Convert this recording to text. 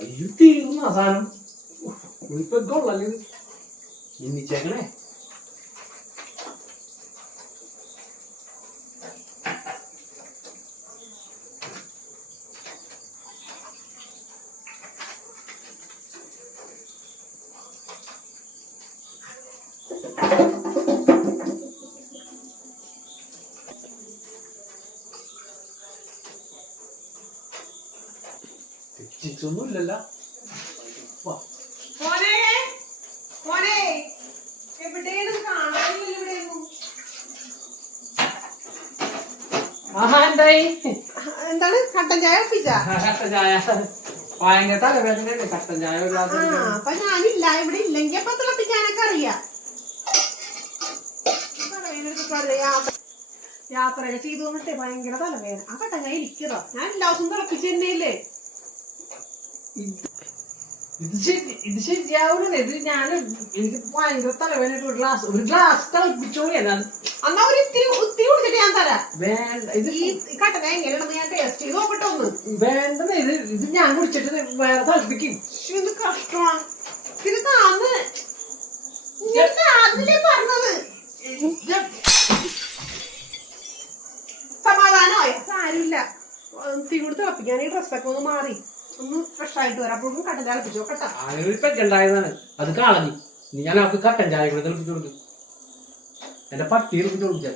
അയ്യോ തീർന്ന സാധനം ഇപ്പൊ കൊള്ളല്ലേ ഇന്നിച്ചേക്കണേ. ഒന്നുമില്ലല്ല. എന്താണ് കട്ടൻ ചായ ഒപ്പിച്ച? കട്ടൻ ചായ ഭയങ്കര തലവേദന. കട്ടൻ ചായ അപ്പൊ ഞാനില്ല, ഇവിടെ ഇല്ലെങ്കി അപ്പൊ തിളപ്പിക്കാനൊക്കെ അറിയാം. യാത്രയൊക്കെ ചെയ്തു വന്നിട്ടേ ഭയങ്കര തലവേദന. ആ കട്ടൻ ചായ ഇരിക്കറോ? ഞാൻ എല്ലാ ദിവസവും തിളപ്പിച്ച് തന്നെയില്ലേ. ഇത് ശരിയാവൂല. ഇത് ഞാൻ എനിക്ക് ഭയങ്കര തലവേദന. ഒരു ഗ്ലാസ് തിളപ്പിച്ചോളി. എന്നാ ഒരു ഇത്തിരി കുടിച്ചിട്ട് ഞാൻ തരാം. വേണ്ട, ഇത് ഈ കട്ടൻ ചായ എങ്ങനെയാണെന്ന് ഞാൻ ടേസ്റ്റ് ചെയ്ത് നോക്കട്ടെ ഒന്ന്. വേണ്ടത് ഇത് ഞാൻ കുടിച്ചിട്ട് വേറെ തിളപ്പിക്കും. ഇത് കഷ്ടമാണ്. ഇത് താന്ന് പറഞ്ഞത് സമാധാനമായ സാരില്ല. തീ കൊടുത്ത് തിളപ്പിക്കാൻ ഈ ഡ്രസ്സൊക്കെ ഒന്ന് മാറി ഒന്ന് ഫ്രഷ് ആയിട്ട് വരാം. അപ്പോഴും കട്ടൻ ചായ തിളപ്പിച്ചോ കേട്ടാ. അങ്ങനെ പെറ്റുണ്ടായതാണ്. അത് കളഞ്ഞു. ഞാൻ അവർക്ക് കട്ടൻ ചായ കൂടെ തിളപ്പിച്ചു കൊടുക്കും. എന്റെ പട്ടി തിളപ്പിച്ചു കൊടുക്കാൻ.